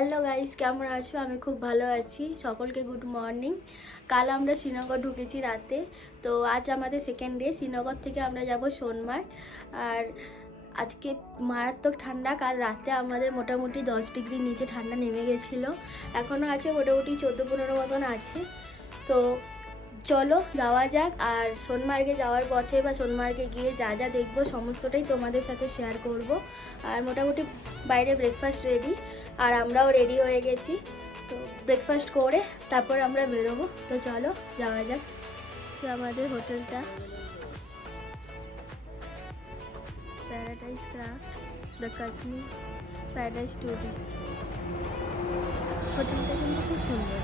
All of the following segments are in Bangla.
হ্যালো গাইস, কেমন আছো? আমি খুব ভালো আছি। সকলকে গুড মর্নিং। কাল আমরা শ্রীনগর ঢুকেছি রাতে, তো আজ আমাদের সেকেন্ড ডে। শ্রীনগর থেকে আমরা যাব সোনমার্গ। আর আজকে মারাত্মক ঠান্ডা। কাল রাতে আমাদের মোটামুটি 10 ডিগ্রির নিচে ঠান্ডা নেমে গেছিলো। এখনও আছে, মোটামুটি 14-15 মতন আছে। তো চলো যাওয়া যাক। আর সোনমার্গে যাওয়ার পথে বা সোনমার্গে গিয়ে যা যা দেখবো সমস্তটাই তোমাদের সাথে শেয়ার করব। আর মোটামুটি বাইরে ব্রেকফাস্ট রেডি, আর আমরাও রেডি হয়ে গেছি। তো ব্রেকফাস্ট করে তারপর আমরা বেরোবো। তো চলো যাওয়া যাক। আমাদের হোটেলটা paradise craft, the Kashmir paradise tourist. হোটেলটা কিন্তু খুব সুন্দর।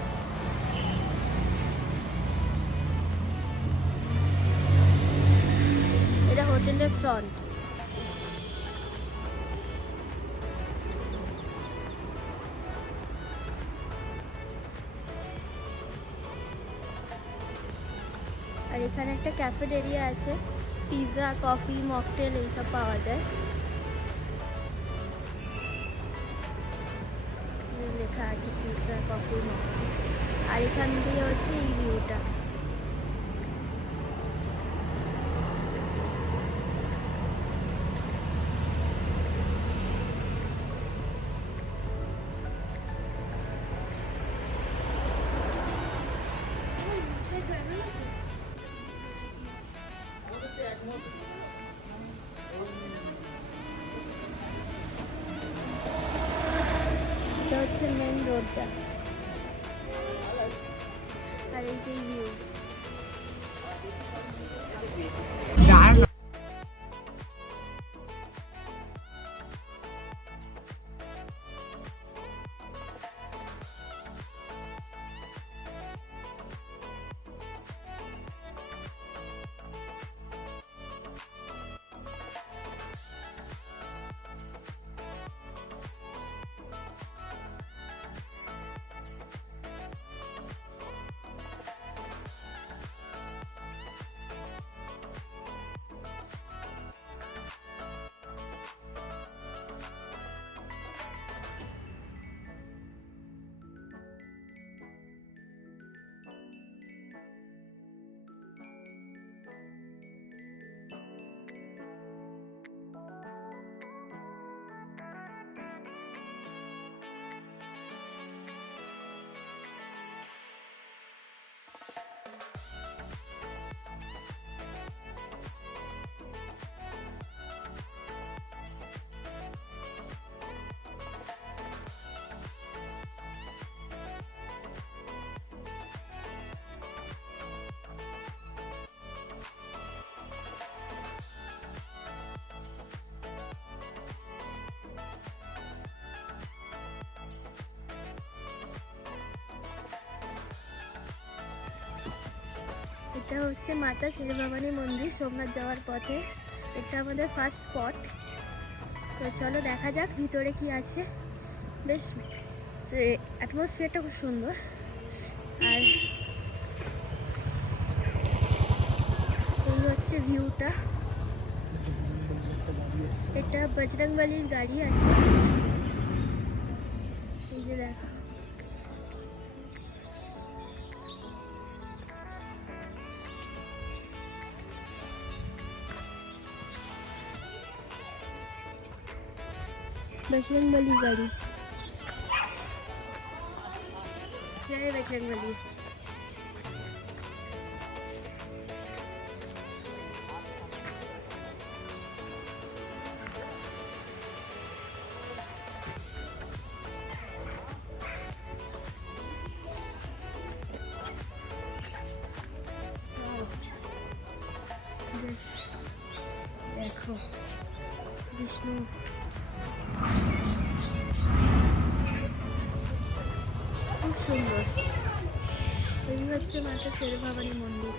এটা হোটেলের ফ্রন্ট। আর এখানে একটা ক্যাফেটেরিয়া আছে, পিৎজা, কফি, মকটেল এইসব পাওয়া যায়। লেখা আছে পিৎজা, কফি, মকটেল। আর এখান দিয়ে হচ্ছে এই ভিউটা। এটা হচ্ছে মেন রোডটা, আর এই যে ভিউ। এটা হচ্ছে মাতা শেরভবানী মন্দির, সোমনাথ যাওয়ার পথে। এটা আমাদের ফার্স্ট স্পট। তো চলো দেখা যাক ভিতরে কি আছে। বেশ অ্যাটমসফিয়ারটা খুব সুন্দর। আর এই হচ্ছে ভিউটা। এটা বজরংবলির গাড়ি আছে, এই যে দেখো। बजरंगबली गाड़ी, जय बजरंगबली। देखो विष्णु, খুব সুন্দর। এই হচ্ছে মাতা শেরভবানী মন্দির।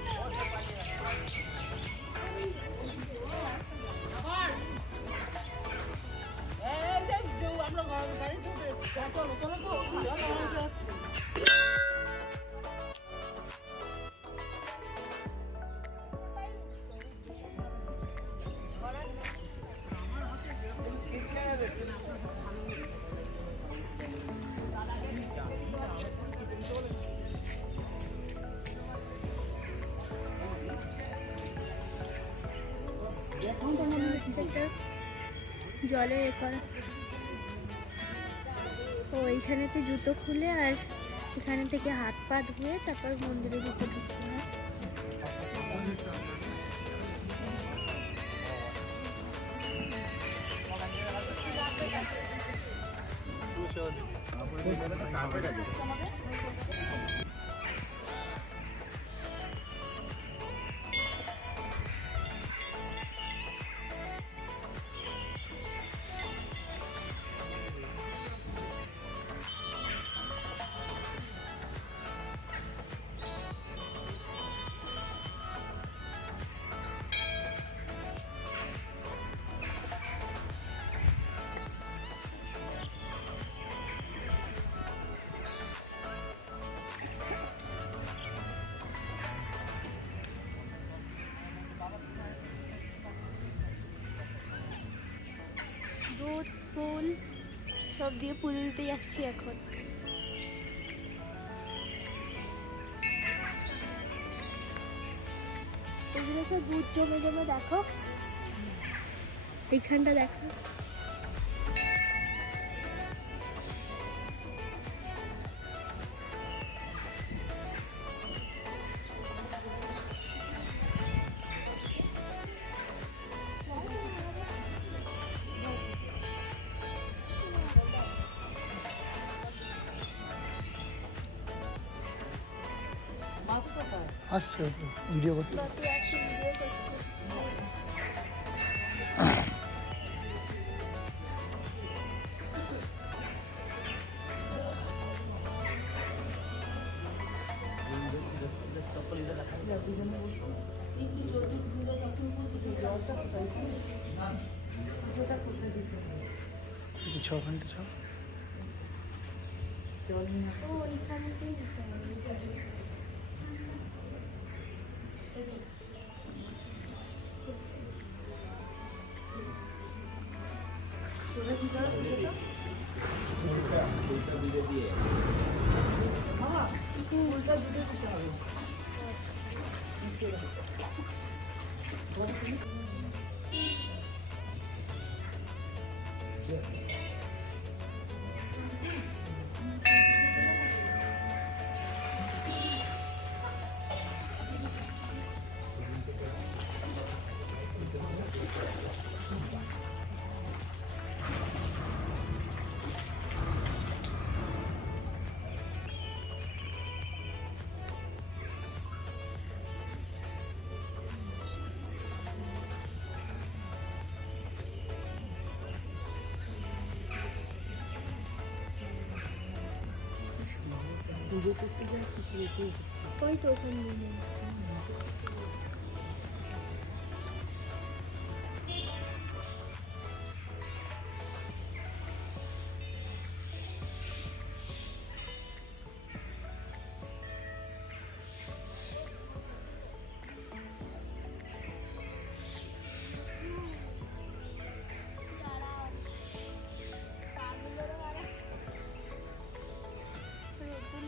হচ্ছে একটা জলে এ করা। ও এইখানেতে জুতো খুলে আর এখানে থেকে হাত পা ধুয়ে তারপর মন্দিরে জুতো ঢুকতে হয়। দুধ ফুল সব দিয়ে পুজো দিতে যাচ্ছি এখন। এগুলো সব দুধ জমে জমে দেখো, এইখানটা দেখো। আসছে ভিডিও করতে। ছ ঘন্টা ছ ওই তো ওখানে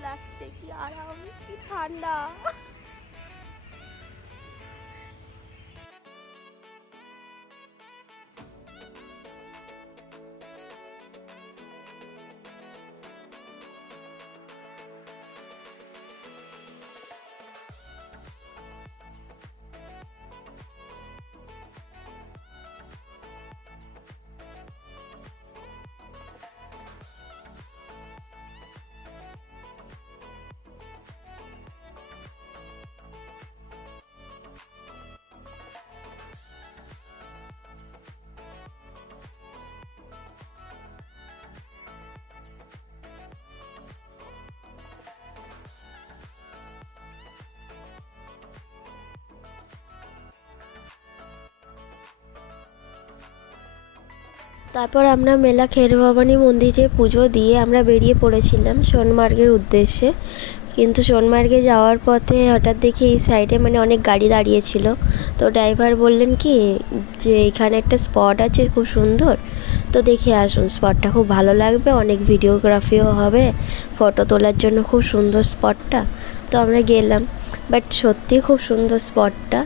লাগছে, কি আরাম, কি ঠান্ডা। তারপর আমরা মেলা খের ভবানী মন্দিরে পুজো দিয়ে আমরা বেরিয়ে পড়েছিলাম সোনমার্গের উদ্দেশ্যে। কিন্তু সোনমার্গে যাওয়ার পথে হঠাৎ দেখি এই সাইডে মানে অনেক গাড়ি দাঁড়িয়েছিল। তো ড্রাইভার বললেন কি যে এখানে একটা স্পট আছে খুব সুন্দর, তো দেখে আসুন, স্পটটা খুব ভালো লাগবে, অনেক ভিডিওগ্রাফিও হবে, ফটো তোলার জন্য খুব সুন্দর স্পটটা। তো আমরা গেলাম, বাট সত্যি খুব সুন্দর স্পটটা।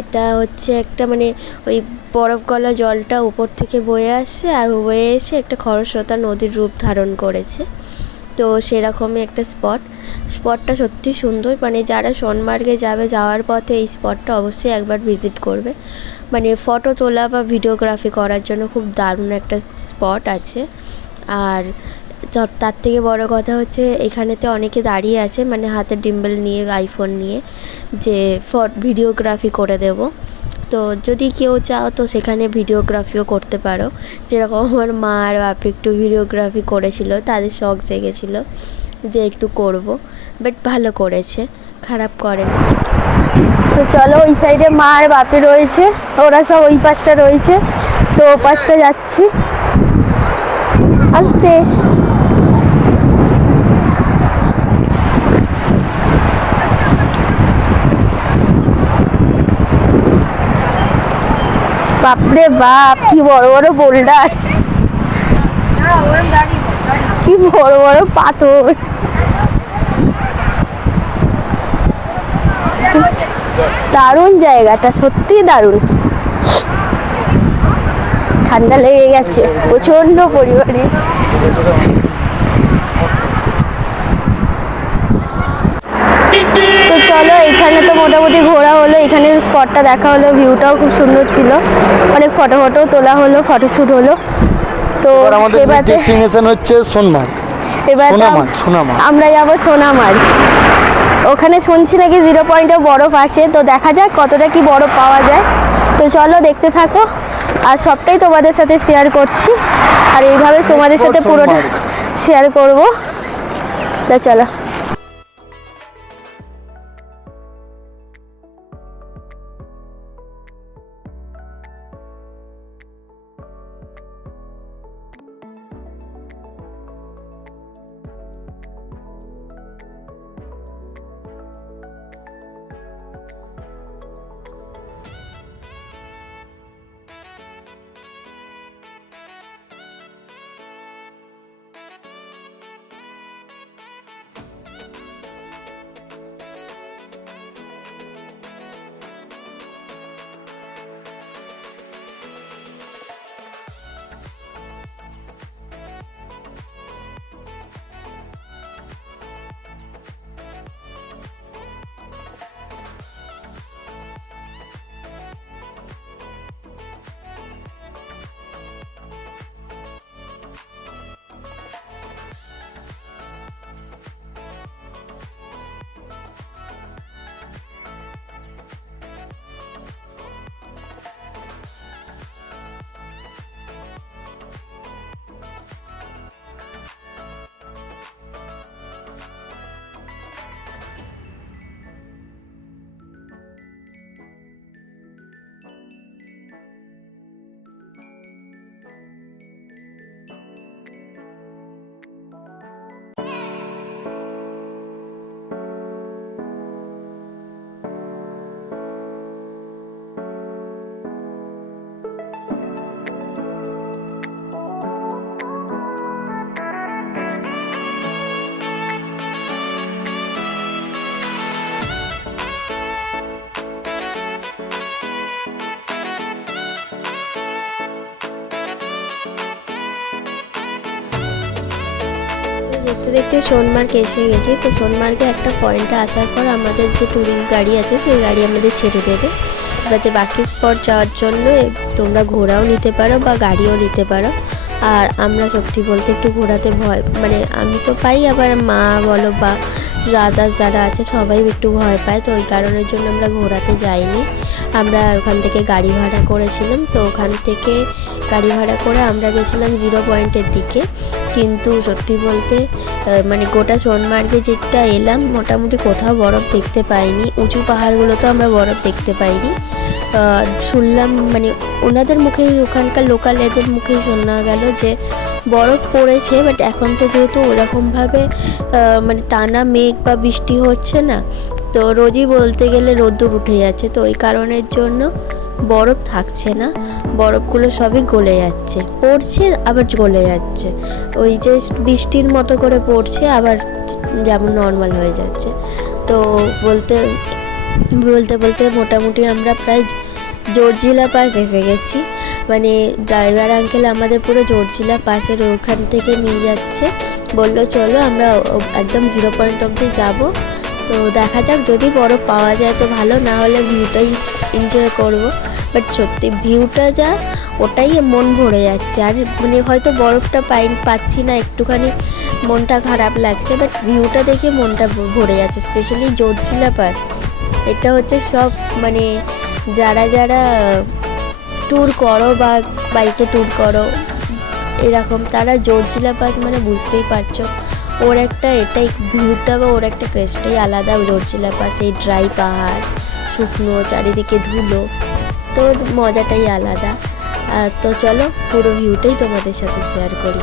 এটা হচ্ছে একটা মানে ওই বরফ গলা জলটা উপর থেকে বয়ে আসছে আর বয়ে এসে একটা খরস্রোতা নদীর রূপ ধারণ করেছে। তো সেরকমই একটা স্পটটা সত্যি সুন্দর। মানে যারা সোনমার্গে যাবে, যাওয়ার পথে এই স্পটটা অবশ্যই একবার ভিজিট করবে। মানে ফটো তোলা বা ভিডিওগ্রাফি করার জন্য খুব দারুণ একটা স্পট আছে। আর তার থেকে বড় কথা হচ্ছে এখানেতে অনেকে দাঁড়িয়ে আছে, মানে হাতে ডিম্বেল নিয়ে, আইফোন নিয়ে, যে ভিডিওগ্রাফি করে দেব। তো যদি কেউ চাও তো সেখানে ভিডিওগ্রাফিও করতে পারো। যেরকম আমার মা আর বাপি একটু ভিডিওগ্রাফি করেছিল, তাদের শখ জেগেছিল যে একটু করব, বাট ভালো করেছে, খারাপ করেনি। তো চলো, ওই সাইডে মা আর বাপি রয়েছে, ওরা সব ওই পাশটা রয়েছে, তো ও পাশটা যাচ্ছি আসতে। বাপরে বাপ, কি বড় বড় বোল্ডার, কি বড় বড় পাথর। দারুণ জায়গাটা, সত্যি দারুণ। ঠান্ডা লেগে গেছে প্রচন্ড পরিমাণে। তো চলো, এখানে তো মোটামুটি ঘোরা হলো, এখানে স্পটটা দেখা হলো, ভিউটাও খুব সুন্দর ছিল, অনেক ফটো তোলা হলো, ফটোশ্যুট হলো। তো আমাদের ডেস্টিনেশন হচ্ছে সোনমার্গ। এবার আমরা যাবো সোনামার্গ। ওখানে শুনছি নাকি 0 পয়েন্টে বরফ আছে, তো দেখা যাক কতটা কি বরফ পাওয়া যায়। তো চলো দেখতে থাকো, আর সবটাই তোমাদের সাথে শেয়ার করছি, আর এইভাবে তোমাদের সাথে পুরোটা শেয়ার করব। তো চলো। দেখতে দেখতে সোনমার্গ এসে গেছি। তো সোনমার্গে একটা পয়েন্টে আসার পর আমাদের যে ট্যুরিস্ট গাড়ি আছে সেই গাড়ি আমাদের ছেড়ে দেবে, যাতে বাকি স্পট যাওয়ার জন্য তোমরা ঘোড়াও নিতে পারো বা গাড়িও নিতে পারো। আর আমরা সত্যি বলতে একটু ঘোরাতে ভয়, মানে আমি তো পাই, আবার মা বলো বা আদার্স যারা আছে সবাই একটু ভয় পায়, তো ওই কারণের জন্য আমরা ঘোরাতে যাইনি। আমরা ওখান থেকে গাড়ি ভাড়া করেছিলাম, তো ওখান থেকে গাড়ি ভাড়া করে আমরা গেছিলাম 0 পয়েন্টের দিকে। কিন্তু সত্যি বলতে মানে গোটা সোনমার্গে যেটা এলাম, মোটামুটি কোথাও বরফ দেখতে পাইনি, উঁচু পাহাড়গুলোতেও আমরা বরফ দেখতে পাইনি। শুনলাম মানে ওনাদের মুখেই, ওখানকার লোকাল এদের মুখেই শোনা গেল যে বরফ পড়েছে, বাট এখন তো যেহেতু ওরকমভাবে মানে টানা মেঘ বা বৃষ্টি হচ্ছে না, তো রোজই বলতে গেলে রোদ্দুর উঠে যাচ্ছে, তো ওই কারণের জন্য বরফ থাকছে না, বরফগুলো সবই গলে যাচ্ছে, পড়ছে আবার গলে যাচ্ছে, ওই যে বৃষ্টির মতো করে পড়ছে আবার যেমন নর্মাল হয়ে যাচ্ছে। তো বলতে বলতে বলতে মোটামুটি আমরা প্রায় জর্জিলা পাস এসে গেছি। মানে ড্রাইভার আঙ্কেল আমাদের পুরো জর্জিলা পাসের ওখান থেকে নিয়ে যাচ্ছে, বললো চলো আমরা একদম 0 পয়েন্ট অবধি যাবো। তো দেখা যাক, যদি বরফ পাওয়া যায় তো ভালো, না হলে ভিউটাই এনজয় করব। বাট সত্যি ভিউটা যা, ওটাই মন ভরে যাচ্ছে। আর মানে হয়তো বরফটা পাচ্ছি না, একটুখানি মনটা খারাপ লাগছে, বাট ভিউটা দেখে মনটা ভরে যাচ্ছে। স্পেশালি জর্জিলা পাস, এটা হচ্ছে সব মানে যারা যারা ট্যুর করো বা বাইকে ট্যুর করো এরকম, তারা জর্জিলা পাস মানে বুঝতেই পারছো, ওর একটা এটাই ভিউটা বা ওর একটা ক্রেস্টটাই আলাদা। জর্জিলা পাস এই ড্রাই পাহাড়, শুকনো চারিদিকে ধুলো, তো ওর মজাটাই আলাদা। তো চলো পুরো ভিউটাই তোমাদের সাথে শেয়ার করি।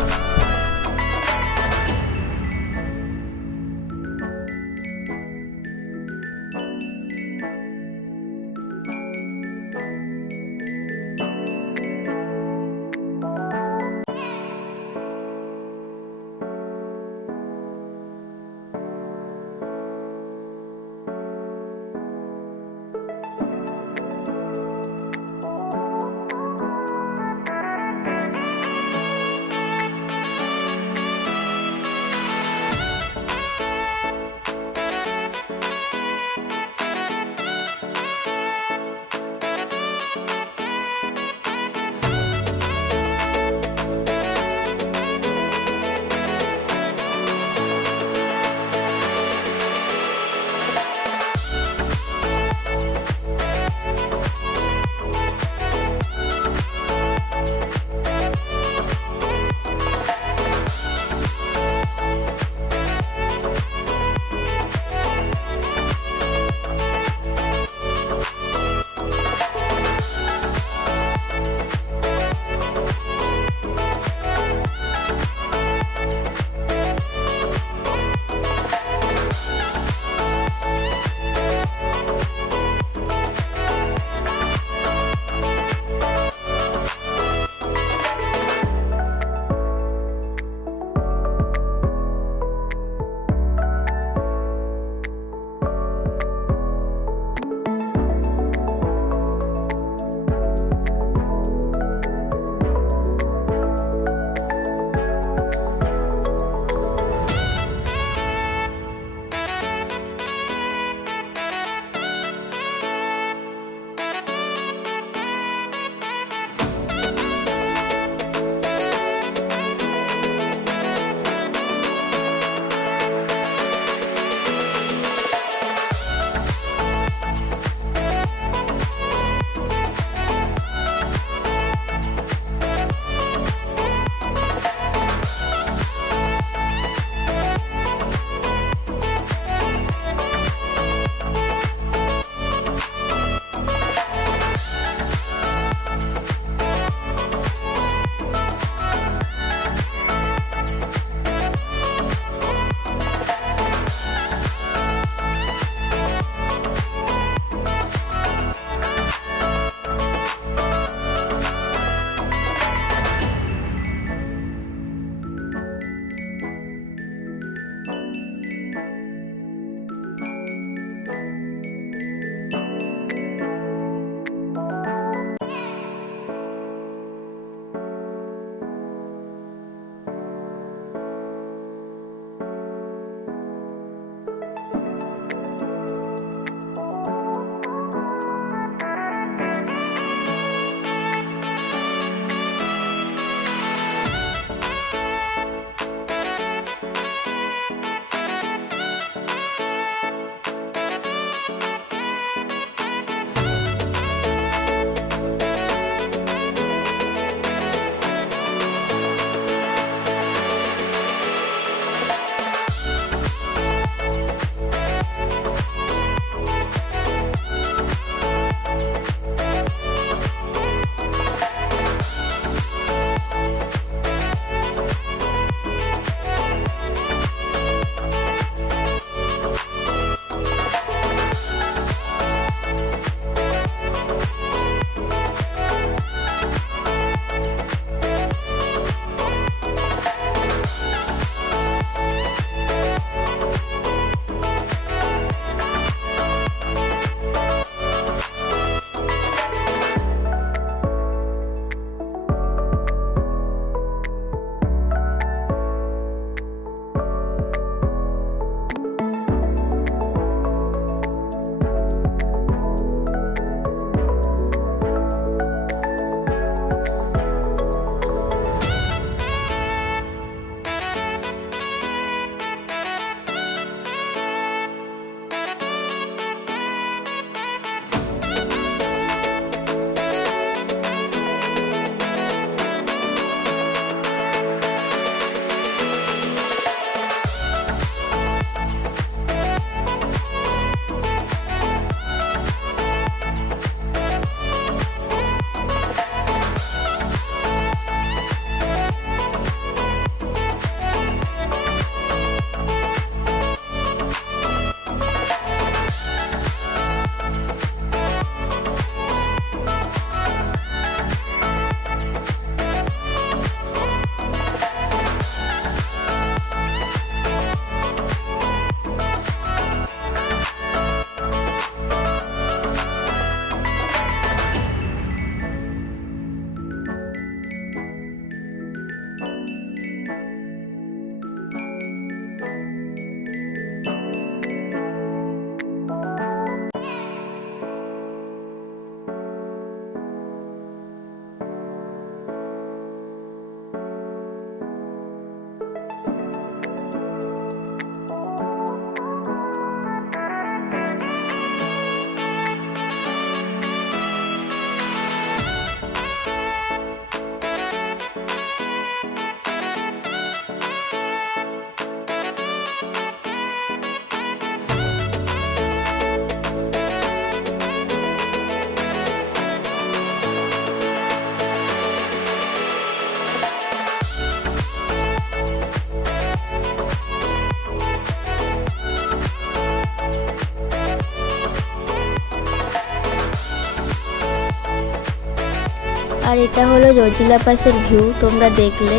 আর এটা হলো জর্জিলা পাসের ভিউ, তোমরা দেখলে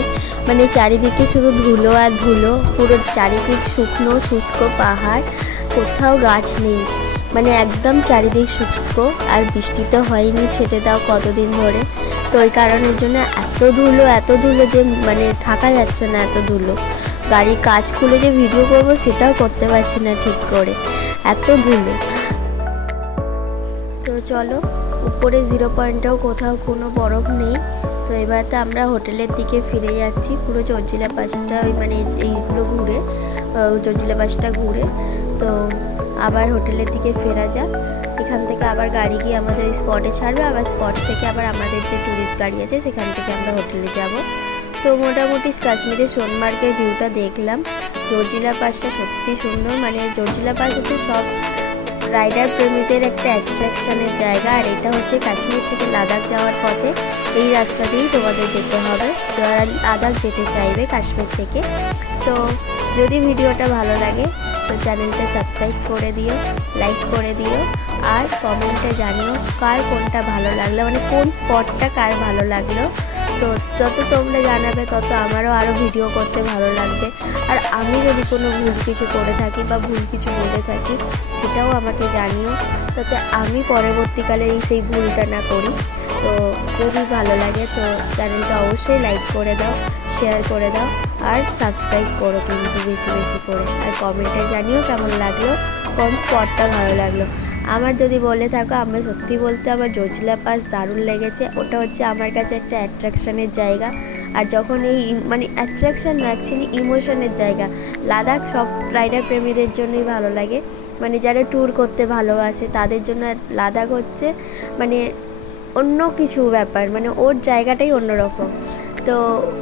মানে চারিদিকে শুধু ধুলো আর ধুলো, পুরো চারিদিক শুকনো শুষ্ক পাহাড়, কোথাও গাছ নেই, মানে একদম চারিদিক শুষ্ক। আর বৃষ্টি তো হয়নি, ছেটে দাও কতদিন ধরে, তো ওই কারণের জন্য এত ধুলো যে মানে থাকা যাচ্ছে না, এত ধুলো। গাড়ির কাজ খুলে যে ভিডিও করব সেটাও করতে পারছি না ঠিক করে, এত ধুলো। তো চলো, উপরে 0 পয়েন্টেও কোথাও কোনো বরফ নেই। তো এবার তো আমরা হোটেলের দিকে ফিরে যাচ্ছি, পুরো জর্জিলা পাসটা মানে এইগুলো ঘুরে, জর্জিলা পাসটা ঘুরে তো আবার হোটেলের দিকে ফেরা যাক। এখান থেকে আবার গাড়ি গিয়ে আমাদের ওই স্পটে ছাড়বে, আবার স্পট থেকে আবার আমাদের যে ট্যুরিস্ট গাড়ি আছে সেখান থেকে আমরা হোটেলে যাব। তো মোটামুটি কাশ্মীরের সোনমার্গের ভিউটা দেখলাম। জর্জিলা পাসটা সত্যি সুন্দর, মানে জর্জিলা পাস হচ্ছে সব রাইডার প্রেমীদের একটা অ্যাট্রাকশনের জায়গা। আর এটা হচ্ছে কাশ্মীর থেকে লাদাখ যাওয়ার পথে, এই রাস্তা দিয়েই তোমাদের যেতে হবে যারা লাদাখ যেতে চাইবে কাশ্মীর থেকে। তো যদি ভিডিওটা ভালো লাগে তো চ্যানেলটা সাবস্ক্রাইব করে দিও, লাইক করে দিও, আর কমেন্টে জানিও কার কোনটা ভালো লাগলো, মানে কোন স্পটটা কার ভালো লাগলো। তো যত তোমরা জানাবে তত আমারও আরও ভিডিও করতে ভালো লাগবে। আর আমি যদি কোনো ভুল কিছু করে থাকি বা ভুল কিছু বলে থাকি সেটাও আমাকে জানিও, যাতে আমি পরবর্তীকালে সেই ভুলটা না করি। তো যদি ভালো লাগে তো চ্যানেলটা অবশ্যই লাইক করে দাও, শেয়ার করে দাও, আর সাবস্ক্রাইব করো কিন্তু বেশি বেশি করে। আর কমেন্টে জানিও কেমন লাগলো, কোন স্পটটা ভালো লাগলো। আমার যদি বলে থাকো, আমরা সত্যি বলতে আমার জর্জিলা পাস দারুণ লেগেছে। ওটা হচ্ছে আমার কাছে একটা অ্যাট্রাকশনের জায়গা। আর যখন এই মানে অ্যাট্রাকশন না, অ্যাকচুয়ালি ইমোশনের জায়গা। লাদাখ সব রাইডার প্রেমীদের জন্যই ভালো লাগে, মানে যারা ট্যুর করতে ভালোবাসে তাদের জন্য লাদাখ হচ্ছে মানে অন্য কিছু ব্যাপার, মানে ওর জায়গাটাই অন্যরকম। তো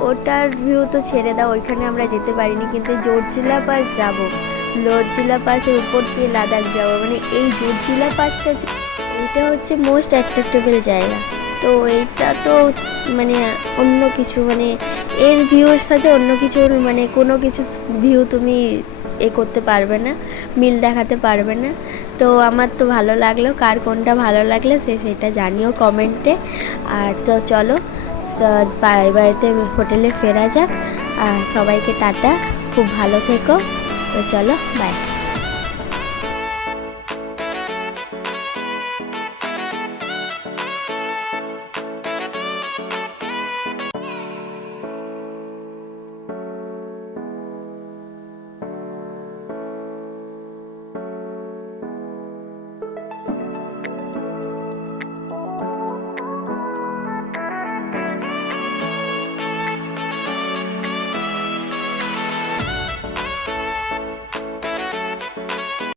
ওটার ভিউ তো ছেড়ে দাও, ওইখানে আমরা যেতে পারিনি, কিন্তু জর্জিলা পাস যাব, জর্জিলা পাসের উপর দিয়ে লাদাখ যাব, মানে এই জর্জিলা পাসটা এটা হচ্ছে মোস্ট অ্যাট্রাক্টেবল জায়গা। তো এইটা তো মানে অন্য কিছু, মানে এর ভিউর সাথে অন্য কিছু মানে কোনো কিছু ভিউ তুমি করতে পারবে না, মিল দেখাতে পারবে না। তো আমার তো ভালো লাগলো, কার কোনটা ভালো লাগলো সেটা জানিও কমেন্টে। আর তো চলো বাড়িতে হোটেলে ফেরা যাক। আর সবাইকে টাটা, খুব ভালো থেকো। তো চলো, বাই।